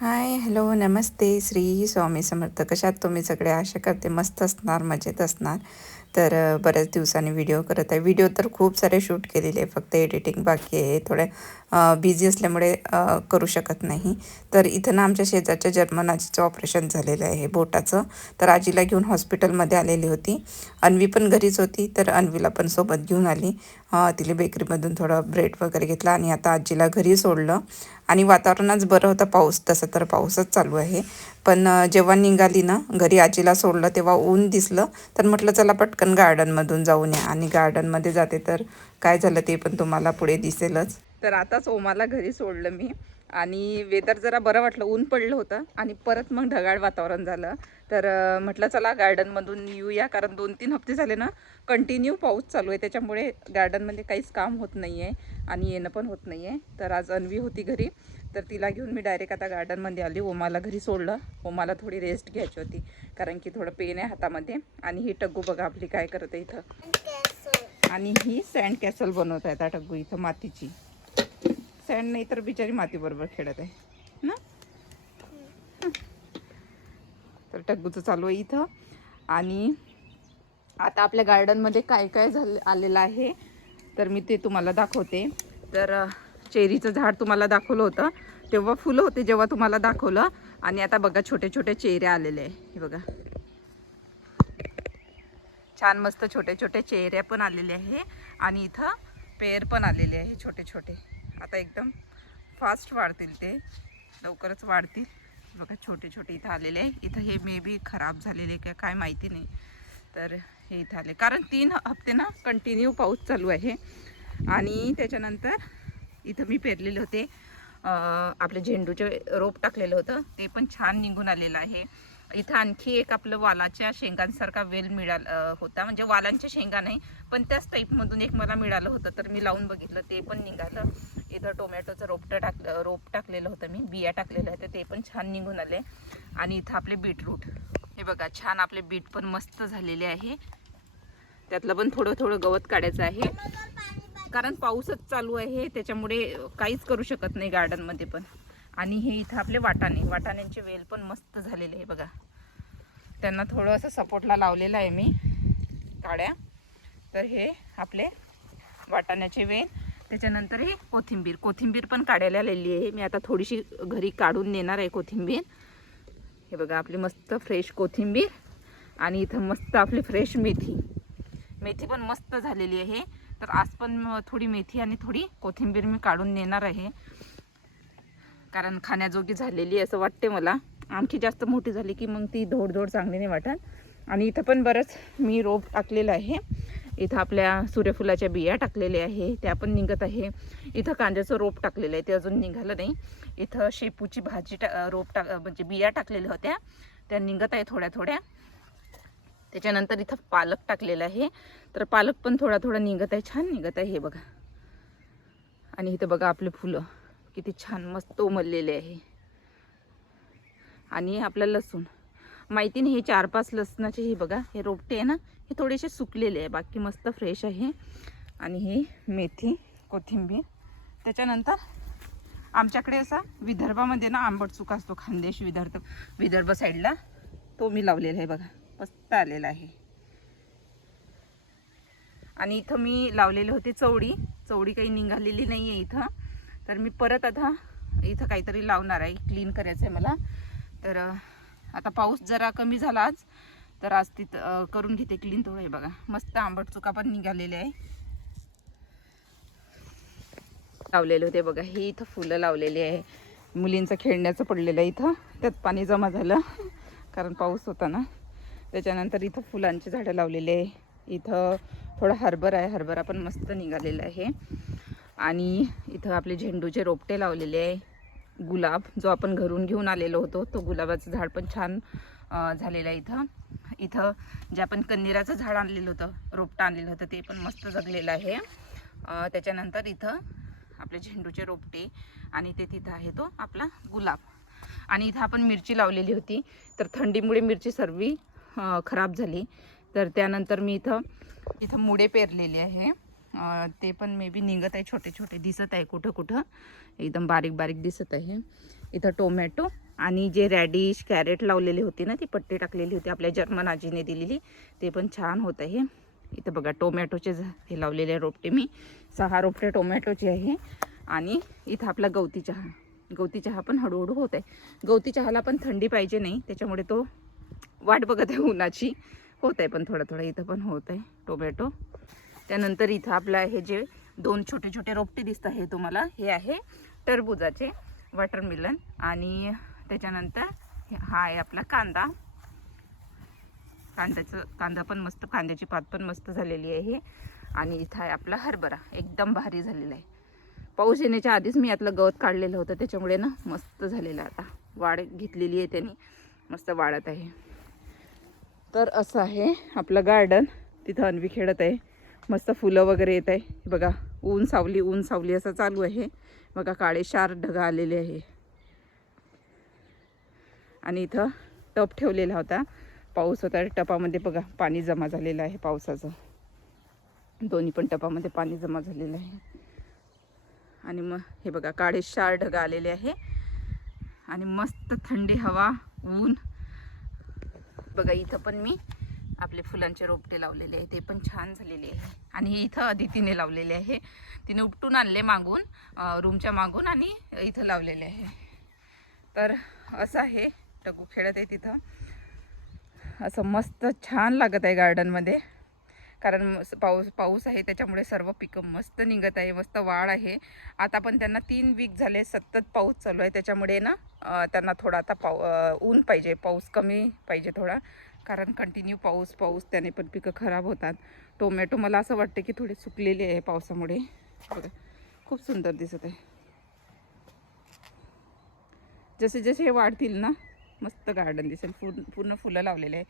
हाय, hello, नमस्ते. श्री स्वामी समर्थ. कशात तुम्ही सगळे? आशा करते मस्त असणार, मजेत असणार. तर बऱ्याच दिवसांनी व्हिडिओ करत आहे. व्हिडिओ तर खूप सारे शूट केलेले आहे, फक्त एडिटिंग बाकी आहे. थोडे बिझी असल्यामुळे करू शकत नाही. तर इथं ना आमच्या शेजारच्या जर्मन आजीचं ऑपरेशन झालेलं आहे बोटाचं. तर आजीला घेऊन हॉस्पिटलमध्ये आलेली होती. अन्वी पण घरीच होती, तर अन्वीला पण सोबत घेऊन आली. तिला बेकरीमधून थोडं ब्रेड वगैरे घेतला आणि आता आजीला घरी सोडलं. आणि वातावरणच बरं होतं, पाऊस तसं तर पाऊसच चालू आहे. पण जेव्हा निघाली ना घरी आजीला सोडलं तेव्हा ऊन दिसलं. तर म्हटलं चला पटकन गार्डनमधून जाऊन या, आणि गार्डनमध्ये जाते तर काय झालं ते पण तुम्हाला पुढे दिसेलच. तर आताच ओमाला घरी सोडलं मी, आणि वेदर जरा बरं वाटलं, ऊन पडलं होतं आणि परत मग ढगाळ वातावरण झालं. तर म्हटलं चला गार्डनमधून येऊया, कारण 2-3 हफ्ते झाले ना कंटिन्यू पाऊस चालू आहे, त्याच्यामुळे गार्डनमध्ये काहीच काम होत नाही आहे आणि येणं पण होत नाही आहे. तर आज अन्वी होती घरी, तर तिला घेऊन मी डायरेक्ट आता गार्डनमध्ये आली. ओमाला घरी सोडलं. ओमाला थोडी रेस्ट घ्यायची होती, कारण की थोडं पेन आहे हातामध्ये. आणि ही टग्गू बघा आपली काय करत आहे इथं, आणि ही सँड कॅसल बनवत आहे आता टग्गू इथं मातीची. सँड नाही तर बिचारी माती बरोबर खेळत आहे ना. तर टग्गूचं चालू आहे इथं. आणि आता आपल्या गार्डनमध्ये काय काय आलेलं आहे तर मी ते तुम्हाला दाखवते. तर चेरीचं झाड तुम्हाला दाखवलं होतं, तेव्हा फुलं होते जेव्हा तुम्हाला दाखवलं. आणि आता बघा छोटे छोटे चेहरे आलेले आहे, हे बघा छान मस्त छोटे छोटे चेहऱ्या पण आलेले आहे. आणि इथं पेर पण आलेले आहे छोटे छोटे. आता एकदम फास्ट वाढतील, ते लवकरच वाढतील. बघा छोटे छोटे इथं आलेले आहे. इथं हे मे बी खराब झालेले का काय माहिती नाही. तर हे इथं आले, कारण 3 हफ्ते ना कंटिन्यू पाऊस चालू आहे. आणि त्याच्यानंतर इथं मी पेरलेले होते आपले झेंडूचे रोप टाकलेलं होतं, ते पण छान निघून आलेलं आहे. इथं आणखी एक आपलं वालाच्या शेंगांसारखा वेल मिळाला होता, म्हणजे वालांच्या शेंगा नाही पण त्याच टाईपमधून एक मला मिळालं होतं, तर मी लावून बघितलं, ते पण निघालं. इथं टोमॅटोचं रोप टाकलेलं होतं मी, बिया टाकलेलं होतं, ते पण छान निघून आले. आणि इथं आपले बीटरूट, हे बघा छान आपले बीट पण मस्त झालेले आहे. त्यातलं पण थोडं थोडं गवत काढायचं आहे, कारण पाऊसच चालू आहे, त्याच्यामुळे काहीच करू शकत नाही गार्डनमध्ये पण. आणि हे इथं आपले वाटाण्यांचे वेल पण मस्त झालेले आहे बघा. त्यांना थोडं असं सपोर्टला लावलेलं आहे मी काड्या. तर हे आपले वाटाण्याचे वेल. त्याच्यानंतर हे कोथिंबीर पण काढायला आलेली आहे मी. आता थोडीशी घरी काढून नेणार आहे कोथिंबीर. हे बघा आपली मस्त फ्रेश कोथिंबीर. आणि इथं मस्त आपली फ्रेश मेथी पण मस्त झालेली आहे. तर आज पण थोडी मेथी आणि थोडी कोथिंबीर मी काढून नेणार आहे, कारण खाण्याजोगी झालेली असं वाटते मला. आणखी जास्त मोठी झाली की मग ती धोड चांगली नाही वाटत. आणि इथं पण बरंच मी रोप टाकलेलं आहे. इथं आपल्या सूर्यफुलाच्या बिया टाकलेल्या आहे, त्या पण निघत आहे. इथं कांद्याचं रोप टाकलेलं आहे, ते अजून निघालं नाही. इथं शेपूची भाजी म्हणजे बिया टाकलेल्या होत्या, त्या निघत आहे थोड्या थोड्या. त्याच्यानंतर इथं पालक टाकलेला आहे, तर पालक पण थोडा निघत आहे, छान निघत आहे हे बघा. आणि इथं बघा आपले फुलं किती छान मस्त उमललेले आहे. आणि आपलं लसूण माहिती नाही, हे 4-5 लसणाचे हे बघा, हे रोपटे आहे ना, हे थोडेसे सुकलेले आहे, बाकी मस्त फ्रेश आहे. आणि हे मेथी कोथिंबीर. त्याच्यानंतर आमच्याकडे असा विदर्भामध्ये ना आंबट चुका असतो, खानदेश विदर्भ साईडला, तो मी लावलेला आहे बघा, मस्त आलेला आहे. आणि इथं मी लावलेले होते चवडी काही निघालेली नाही आहे इथं. तर मी परत आता इथं काहीतरी लावणार आहे, क्लीन करायचं आहे मला. तर आता पाऊस जरा कमी झाला आज, तर आज तिथं करून घेते क्लीन. थोडं हे बघा मस्त आंबट चुका पण निघालेले आहे, लावलेले होते बघा. हे इथं फुलं लावलेली आहे, मुलींचं खेळण्याचं पडलेलं आहे इथं, त्यात पाणी जमा झालं कारण पाऊस होता ना. त्याच्यानंतर इथं फुलांची झाडं लावलेली आहे. इथं थोडा हरभरा पण मस्त निघालेला आहे. आणि इथं आपले झेंडूचे रोपटे लावलेले आहे. गुलाब जो आपण घरून घेऊन आलेलो होतो, तो गुलाबाचं झाड पण छान झालेलं आहे इथं. जे आपण कंदीराचं झाड आणलेलं होतं, रोपटं आणलेलं होतं, ते पण मस्त जगलेलं आहे. त्याच्यानंतर इथं आपले झेंडूचे रोपटे, आणि ते तिथं आहे तो आपला गुलाब. आणि इथं आपण मिरची लावलेली होती, तर थंडीमुळे मिरची सर्व खराब झाली. तर त्यानंतर मी इथं मुळे पेरलेले आहे, ते पण मे बी निघत आहे, छोटे छोटे दिसत आहे, कुठं एकदम बारीक दिसत आहे. इथं टोमॅटो आणि जे रॅडिश कॅरेट लावलेली होती ना, ती पट्टी टाकलेली होती आपल्या जर्मन आजीने दिलेली, ते पण छान होत आहे. इथं बघा टोमॅटोचे हे लावलेले रोपटे मी 6 रोपटे टोमॅटोचे आहे. आणि इथं आपला गवती चहा, गवती चहा पण हळूहळू होत आहे. गवती चहाला पण थंडी पाहिजे नाही, त्याच्यामुळे तो वाट बघत आहे उन्हाची. होत आहे पण थोडं थोडं इथं पण होत आहे टोमॅटो. त्यानंतर इथं आपलं हे जे 2 छोटे छोटे रोपटे दिसत आहे तुम्हाला, हे आहे टरबुजाचे, वॉटरमेलन. आणि त्याच्यानंतर हा आहे आपला कांदा. कांदा पण मस्त, कांद्याची पात पण मस्त झालेली आहे. आणि इथं आहे आपला हरभरा, एकदम भारी झालेला आहे. पाऊस येण्याच्या आधीच मी यातलं गवत काढलेलं होतं, त्याच्यामुळे ना मस्त झालेलं. आता वाढ घेतलेली आहे त्यांनी, मस्त वाढत आहे. तर असं आहे आपलं गार्डन. तिथं अन्वी खेळत आहे, मस्त फुलं वगैरे येत आहे. बघा ऊन सावली असं चालू आहे. बघा काळेशार ढग आलेले आहे. आणि इथं टप ठेवलेला होता, पाऊस होता, टपामध्ये बघा पाणी जमा झालेलं आहे पावसाचं. दोन्ही पण टपामध्ये पाणी जमा झालेलं आहे. आणि मग हे बघा काळेशार ढग आलेले आहे. आणि मस्त थंडी हवा, ऊन. बघा इथं पण मी आपले फुलांचे रोपटे लावलेले आहे, ते पण छान झालेले आहे. आणि हे इथं अदितीने लावलेले आहे, तिने उपटून आणले मागून, रूमच्या मागून, आणि इथं लावलेले आहे. तर असं आहे, टकू खेळत आहे तिथं. असं मस्त छान लागत आहे गार्डनमध्ये, कारण पाऊस आहे त्याच्यामुळे सर्व पिकं मस्त निघत आहे, मस्त वाढ आहे. आता पण त्यांना 3 वीक झाले सतत पाऊस चालू आहे, त्याच्यामुळे ना त्यांना थोडा आता ऊन पाहिजे, पाऊस कमी पाहिजे थोडा, कारण कंटिन्यू पाऊस त्याने पण पिकं खराब होतात. टोमॅटो मला असं वाटतं की थोडे सुकलेले आहे पावसामुळे. बघा खूप सुंदर दिसत आहे. जसे जसे हे वाढतील ना मस्त गार्डन दिसेल. पूर्ण फुलं लावलेले आहे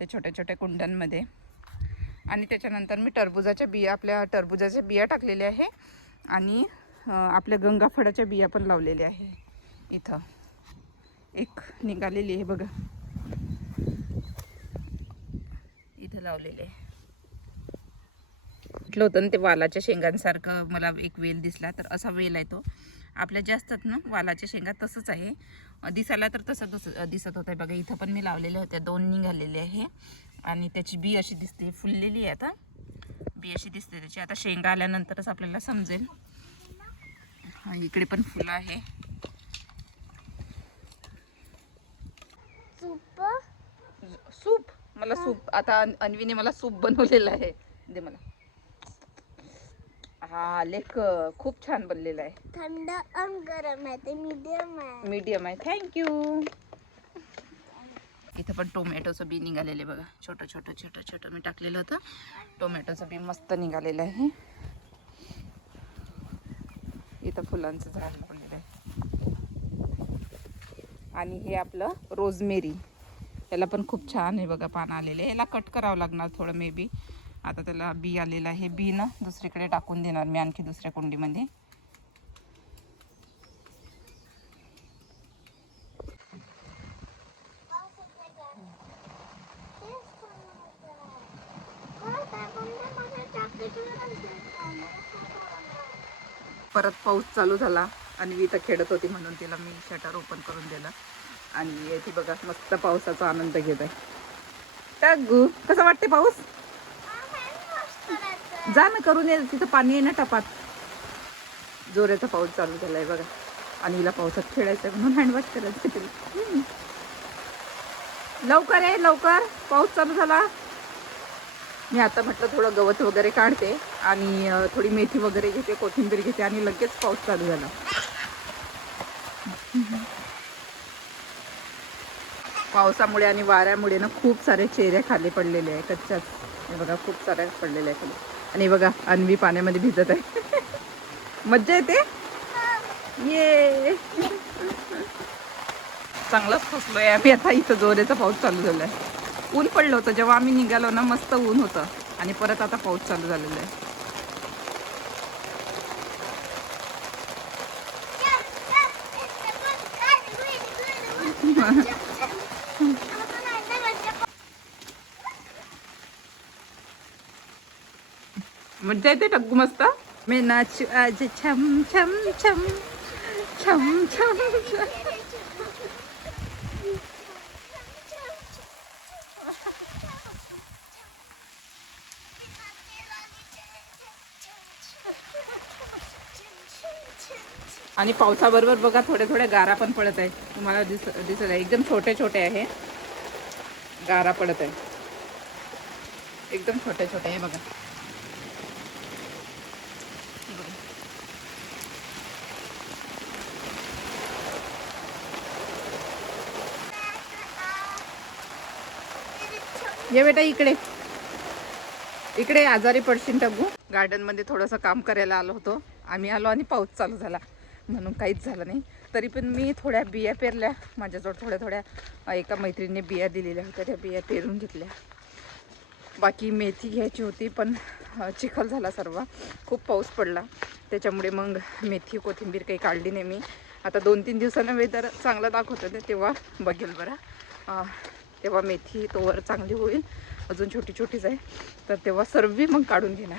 ते छोट्या छोट्या कुंड्यांमध्ये. आणि त्याच्यानंतर मी आपल्या टरबुजाच्या बिया टाकलेल्या आहे. आणि आपल्या गंगाफळाच्या बिया पण लावलेल्या आहे. इथं एक निघालेली आहे बघा, इथं लावलेले आहे. म्हटलं होतं ना ते वालाच्या शेंगांसारखं मला एक वेल दिसला, तर असा वेल आहे तो. आपल्या जे असतात ना वालाच्या शेंगा तसंच आहे दिसायला, तर तसं दिसत होतं. बघा इथं पण मी लावलेले होते, 2 निघालेले आहे. आणि त्याची बी अशी दिसते, फुललेली आहे आता, बी अशी दिसते त्याची. आता शेंगा आल्यानंतरच आपल्याला समजेल. इकडे पण फुलं आहे. सूप मला सूप, आता अन्वीने मला सूप बनवलेलं आहे, दे मला. हा लेख खूप छान बनलेला आहे. थंड आणि गरम आहे, ते मीडियम आहे. थँक्यू. इथं पण टोमॅटोचं बी निघालेलं आहे बघा, छोटं छोटं छोटं छोटं मी टाकलेलं होतं. टोमॅटोचं बी मस्त निघालेलं आहे. इथं फुलांचं झाड लावलेलं आहे. आणि हे आपलं रोजमेरी, याला पण खूप छान आहे बघा पानं आलेले. याला कट करावं लागणार थोडं मे बी. आता त्याला बी आलेलं आहे, बी ना दुसरीकडे टाकून देणार मी आणखी दुसऱ्या कुंडीमध्ये. परत पाऊस चालू झाला आणि इथं खेळत होती म्हणून तिला मी शटर ओपन करून दिलं. आणि ती बघा मस्त पावसाचा आनंद घेत आहे. टग्गू कसं वाटते पाऊस? जा ना करून ये, तिथं पाणी आहे ना टपात. जोराचा पाऊस चालू झालाय बघा. आणि हिला पावसात खेळायचं म्हणून हँडवॉश करायचं तिला. लवकर आहे लवकर, पाऊस चालू झाला. मी आता म्हटलं थोडं गवत वगैरे काढते आणि थोडी मेथी वगैरे घेते, कोथिंबीर घेते, आणि लगेच पाऊस चालू झाला. पावसामुळे आणि वाऱ्यामुळे ना खूप सारे चेहरे खाली पडलेले आहे कच्च्याच. हे बघा खूप सारे पडलेले आहे खाली. आणि बघा अन्वी पाण्यामध्ये भिजत आहे. मज्जा येते ये. चांगलाच फसलोय आम्ही आता. इथं जोराचा पाऊस चालू झालाय. ऊन पडलं होतं जेव्हा आम्ही निघालो ना, मस्त ऊन होतं. आणि परत आता पाऊस चालू झालेला आहे. मज्जा येते टग्गू मस्त. मैं नाचू आज छम छम छम छम छम छम. आणि पावसाबरोबर बघा थोड्या थोड्या गारा पण पडत आहे. तुम्हाला दिसत आहे एकदम छोटे छोटे आहे गारा पडत आहे एकदम छोटे छोटे आहे बघा. ये बेटा इकडे इकडे आजारी पडशील टग्गू. गार्डन मध्ये थोडंसं काम करायला आलो होतो आम्ही. आलो आणि पाऊस चालू झाला म्हणून काहीच झालं नाही. तरी पण मी थोड्या बिया पेरल्या माझ्याजवळ. थोड्या थोड्या एका मैत्रिणीने बिया दिलेल्या होत्या त्या बिया पेरून घेतल्या. बाकी मेथी घ्यायची होती पण चिखल झाला सर्व. खूप पाऊस पडला त्याच्यामुळे मग मेथी कोथिंबीर काही काढली नाही मी. आता 2-3 दिवसांना वेदर चांगला दाखवतं ते तेव्हा बघेल बरं. तेव्हा मेथी तोवर चांगली होईल. अजून छोटी छोटीच आहे तर तेव्हा सर्व मग काढून घेणार.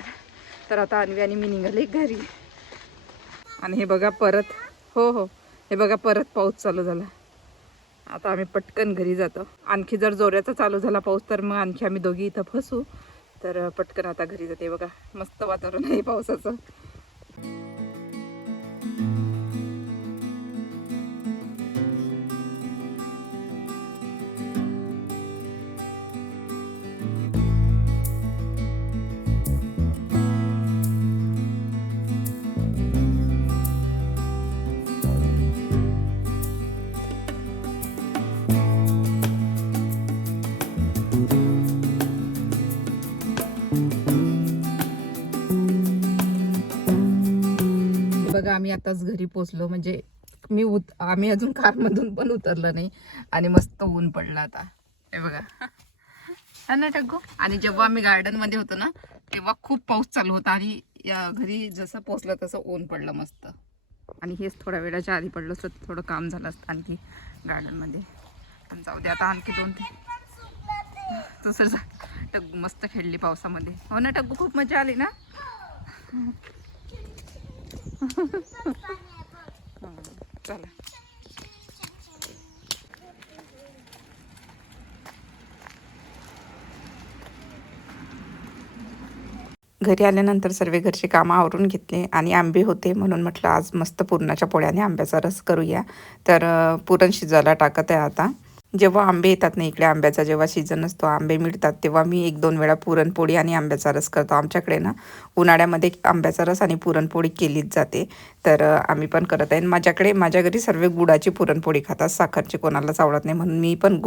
तर आता अन्वी आणि मी निघाले घरी. आणि हे बघा परत हो हे बघा परत पाऊस चालू झाला. आता आम्ही पटकन घरी जातो. आणखी जर जोराचा चालू झाला पाऊस तर मग आणखी आम्ही दोघी इथं फसू. तर पटकन आता घरी जाते. बघा मस्त वातावरण आहे पावसाचं. बघा आम्ही आताच घरी पोचलो. म्हणजे आम्ही अजून कारमधून पण उतरलं नाही आणि मस्त ऊन पडलं आता. हे बघा हा ना टग्गू. आणि जेव्हा आम्ही गार्डन मध्ये होतो ना तेव्हा खूप पाऊस चालू होता आणि घरी जसं पोचलं तसं ऊन पडलं मस्त. आणि हेच थोड्या वेळाच्या आधी पडलं असतं थोडं काम झालं असतं आणखी गार्डन मध्ये. पण जाऊ दे आता आणखी 2-3 दुसरं टग्गू मस्त खेळली पावसामध्ये. हो ना टग्गू खूप मजा आली ना. चला घरी आल्यानंतर सर्व घरचे कामं आवरून घेतले आणि आंबे होते म्हणून म्हटलं आज मस्त पुरणाच्या पोळ्याने आंब्याचा रस करूया. तर पुरण शिजायला टाकत आहे आता. जेव्हा आंबे येतात ना इकडे आंब्याचा जेव्हा सीझन असतो आंबे मिळतात तेव्हा मी 1-2 वेळा पुरणपोळी आणि आंब्याचा रस करतो. आमच्याकडे ना उन्हाळ्यामध्ये आंब्याचा रस आणि पुरणपोळी केलीच जाते. तर आम्ही पण करत आहे. माझ्या घरी सर्व गुळाची पुरणपोळी खातात. साखरची कोणालाच आवडत नाही म्हणून मी पण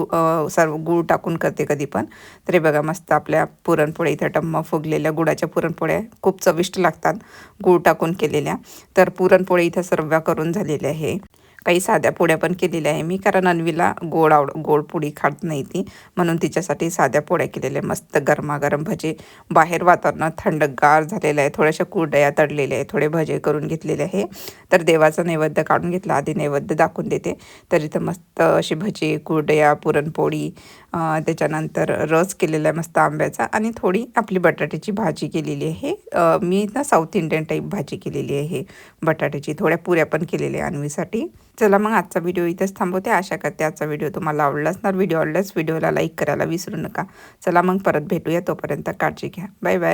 सर्व गूळ टाकून करते कधी पण. तरी बघा मस्त आपल्या पुरणपोळ्या इथं टम्म फुगलेल्या गुळाच्या पुरणपोळ्या खूप चविष्ट लागतात गूळ टाकून केलेल्या. तर पुरणपोळी इथं सर्व करून झालेल्या आहे. काही साध्या पोळ्या पण केलेल्या आहे मी कारण अन्वीला गोड पोळी खात नाही ती म्हणून तिच्यासाठी साध्या पोळ्या केलेल्या. मस्त गरमागरम भजे. बाहेर वातावरण थंडगार झालेलं आहे. थोड्याशा कुरडया तळलेल्या आहे. थोडे भजे करून घेतलेले आहे. तर देवाचा नैवेद्य काढून घेतला. आधी नैवेद्य दाखवून देते. तर इथं मस्त अशी भजी कुरडया पुरणपोळी त्याच्यानंतर रस केलेला आहे मस्त आंब्याचा आणि थोडी आपली बटाट्याची भाजी केलेली आहे. मी ना साऊथ इंडियन टाईप भाजी केलेली आहे बटाट्याची. थोड्या पुऱ्या पण केलेल्या आहे अन्वीसाठी. चला मग आजचा व्हिडिओ इथेच थांबवते. आशा करते आजचा व्हिडिओ तुम्हाला आवडला असणार. व्हिडिओ आवडल्यास व्हिडिओला लाईक करायला विसरू नका. चला मग परत भेटूया. तोपर्यंत काळजी घ्या. Bye bye.